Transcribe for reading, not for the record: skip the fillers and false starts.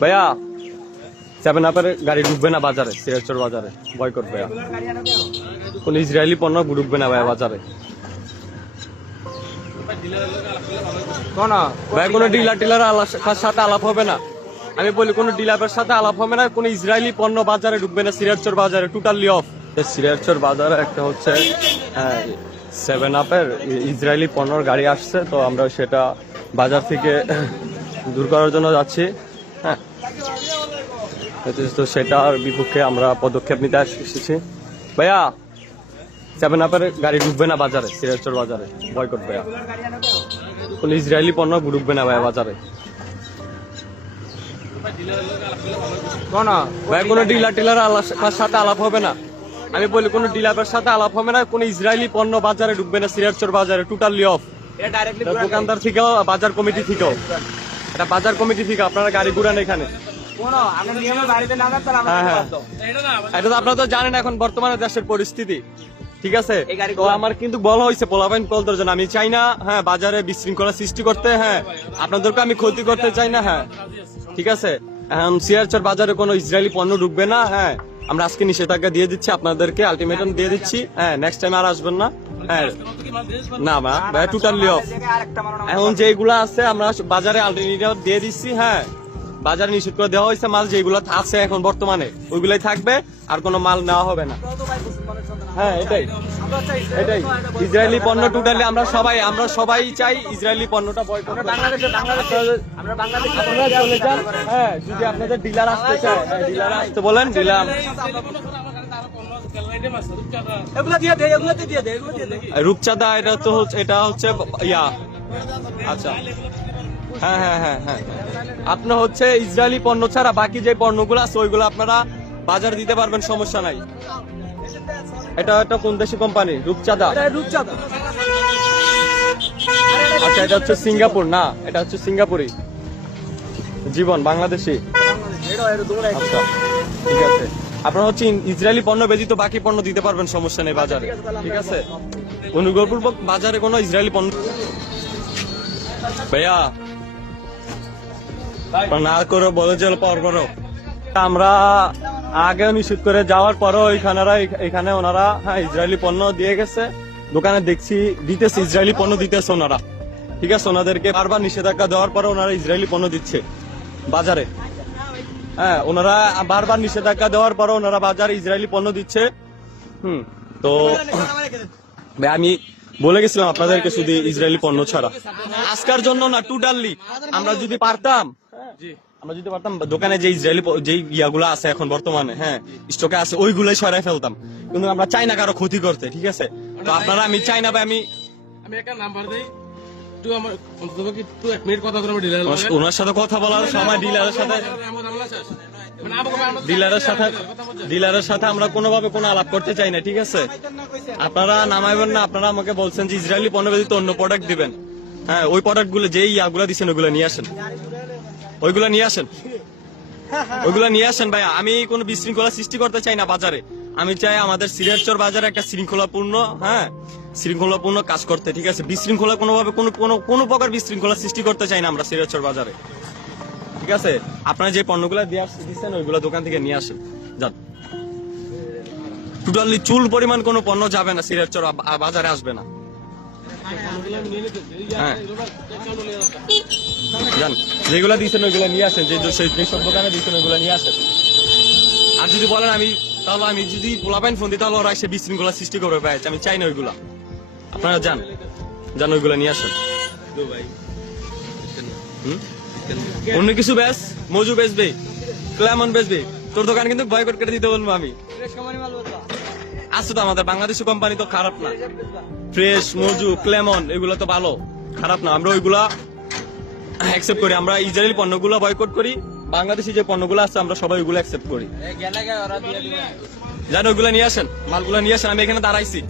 ভাইয়া 7 আপের গাড়ি ঢুকবে না বাজারে, সিরাজচর বাজারে বয়কট ভাইয়া। কোন ইসরায়েলি পণ্য ঢুকবে না ভাইয়া বাজারে। ভাই কোনো ডিলার টিলার সাথে আলাপ হবে না। আমি বলি কোনো ডিলারের সাথে আলাপ হবে না। কোনো ইসরায়েলি পণ্য বাজারে ঢুকবে না সিরাজচর বাজারে, টোটালি অফ। সিরাজচর বাজারে একটা হচ্ছে 7 আপের ইসরায়েলি পণ্যর গাড়ি আসছে, তো আমরা সেটা বাজার থেকে দূর করার জন্য যাচ্ছি। হ্যাঁ, তো সেটার বিপক্ষে আমরা পদক্ষেপ নিতে এসেছি। ভাইয়া 7 আপের গাড়ি ঢুকবে না বাজারে, সিরাজচর বাজারে বয়কট ভাইয়া। কোন ইসরায়েলি পণ্য ঢুকবে না ভাইয়া বাজারে। ভাই কোনো ডিলার টিলার সাথে আলাপ হবে না। আমি বলি কোনো ডিলারের সাথে আলাপ হবে না। কোনো ইসরায়েলি পণ্য বাজারে ঢুকবে না সিরাজচর বাজারে, টোটালি অফ। দোকানদার থেকেও, বাজার কমিটি থেকেও, এটা বাজার কমিটি থেকে আপনারা গাড়ি ঘুরান এখানে। এটা তো আপনারা তো জানেন এখন বর্তমানে দেশের পরিস্থিতি, ঠিক আছে। তো আমার কিন্তু বলা হয়েছে পোলাপাইন কলদের জন্য, আমি চাই না হ্যাঁ বাজারে বিশৃঙ্খলা সৃষ্টি করতে, হ্যাঁ আপনাদেরকে আমি ক্ষতি করতে চাই না। হ্যাঁ ঠিক আছে, সিরাজচর বাজারে কোনো ইসরায়েলি পণ্য ঢুকবে না। হ্যাঁ আমরা আজকে নিষেধাজ্ঞা দিয়ে দিচ্ছি আপনাদেরকে, আলটিমেটাম দিয়ে দিচ্ছি। হ্যাঁ নেক্সট টাইম আর আসবেন না। হ্যাঁ না ভাই টোটালি অফ। এখন যেগুলো আছে আমরা বাজারে অল্টারনেটিভ দিয়ে দিচ্ছি। হ্যাঁ বাজারে নিষেধ করে দেওয়া হয়েছে, মাল যেগুলো আছে এখন বর্তমানে ওইগুলাই থাকবে, আর কোনো মাল নেওয়া হবে না। হ্যাঁ এটাই এটাই ইসরায়েলি পণ্য টোটালি আমরা সবাই চাই ইসরায়েলি পণ্যটা বয়কট। হ্যাঁ যদি আপনাদের ডিলার আসতে চায়, ডিলার আসতে বলেন, ডিলার রূপচাঁদা এটা হচ্ছে ইয়া। আচ্ছা হ্যাঁ হ্যাঁ হ্যাঁ হ্যাঁ আপনার হচ্ছে ইসরায়েলি পণ্য ছাড়া বাকি যে পণ্যগুলো আছে ওইগুলো আপনারা বাজার দিতে পারবেন, সমস্যা নাই। এটা একটা কোন দেশি কোম্পানি? রূপচাঁদা। আচ্ছা এটা হচ্ছে সিঙ্গাপুর না, এটা হচ্ছে সিঙ্গাপুরি জীবন, বাংলাদেশি। আচ্ছা ঠিক আছে, আপনারা হচ্ছে ইসরায়েলি পণ্য ব্যতীত বাকি পণ্য দিতে পারবেন, সমস্যা নেই বাজারে, ঠিক আছে। অনুগ্রহপূর্বক বাজারে কোনো ইসরায়েলি পণ্য ভাইয়া না করে বলে যে পর করো। আমরা আগে নিষেধ করে যাওয়ার পরও এখানে ওনারা হ্যাঁ ইসরায়েলি পণ্য দিয়ে গেছে, দোকানে দেখছি দিতেছে ইসরায়েলি পণ্য দিতেছে ওনারা, ঠিক আছে। ওনাদেরকে বারবার নিষেধাজ্ঞা দেওয়ার পরে ওনারা ইসরায়েলি পণ্য দিচ্ছে বাজারে। হ্যাঁ ওনারা বারবার নিষেধাজ্ঞা দেওয়ার পরে ওনারা বাজারে ইসরায়েলি পণ্য দিচ্ছে। তো আমি বলে গেছিলাম আপনাদেরকে শুধু ইসরায়েলি পণ্য ছাড়া আজকের জন্য না, টোটালি আমরা যদি পারতাম দোকানে যে ইসরায়েলি যে ইয়াগুলো আছে এখন বর্তমানে হ্যাঁ স্টকে আছে ওইগুলাই সরাই ফেলতাম, কিন্তু আমরা চাই না কারো ক্ষতি করতে, ঠিক আছে। তো আপনারা আমি চাই না ভাই, আমি একটা নাম্বার দেই, ওনার সাথে কথা বলার সময় ডিলারের সাথে আমরা কোনোভাবে কোনো আলাপ করতে চাই না, ঠিক আছে। আপনারা নামাইবেন না, আপনারা আমাকে বলছেন যে ইসরায়েলি পণ্য ব্যতীত অন্য প্রোডাক্ট দিবেন। হ্যাঁ ওই প্রোডাক্ট গুলো যেই ইয়াগুলো দিচ্ছেন ওইগুলো নিয়ে আসেন, ওইগুলা নিয়ে আসেন ভাইয়া। আমি কোনো বিশৃঙ্খলা সৃষ্টি করতে চাই না বাজারে, আমি চাই আমাদের সিরাজচর বাজারে একটা শৃঙ্খলাপূর্ণ কাজ করতে, ঠিক আছে। বিশৃঙ্খলা কোনোভাবে কোনো প্রকার বিশৃঙ্খলা সৃষ্টি করতে চাই না আমরা সিরাজচর বাজারে, ঠিক আছে। আপনারা যে পণ্যগুলো দিচ্ছেন ওইগুলো দোকান থেকে নিয়ে আসেন, যান। টোটালি চুল পরিমাণ কোনো পণ্য যাবে না সিরাজচর বাজারে, আসবে না। হ্যাঁ জান, যেগুলো দিচ্ছেন ওইগুলো নিয়ে আসেন, যেসব দোকানে দিচ্ছেন ওইগুলো নিয়ে আসেন। আর যদি বলেন তাহলে আমি যদি পোলাপাইন ফোন দিই তাহলে ওরা এসে বিশৃঙ্খলা সৃষ্টি করবে ভাই, আমি চাই না ওইগুলা। আপনারা যান ওইগুলো নিয়ে আসেন। অন্য কিছু বেশ, মজু বেচবে, ক্লেমন বেচবে, তোর দোকান কিন্তু বয়কট করে দিতে বলবো আমি। আছে তো আমাদের বাংলাদেশি কোম্পানি, তো খারাপ না। ফ্রেশ, মজু, ক্লেমন এগুলো তো ভালো, খারাপ না। আমরা ওইগুলা অ্যাকসেপ্ট করি, আমরা ইসরায়েলি পণ্যগুলো বয়কট করি, বাংলাদেশি যে পণ্যগুলো আছে আমরা সবাই ওইগুলো অ্যাকসেপ্ট করি। জান ওইগুলো নিয়ে আসেন, মালগুলো নিয়ে আসেন, আমি এখানে দাঁড়াইছি।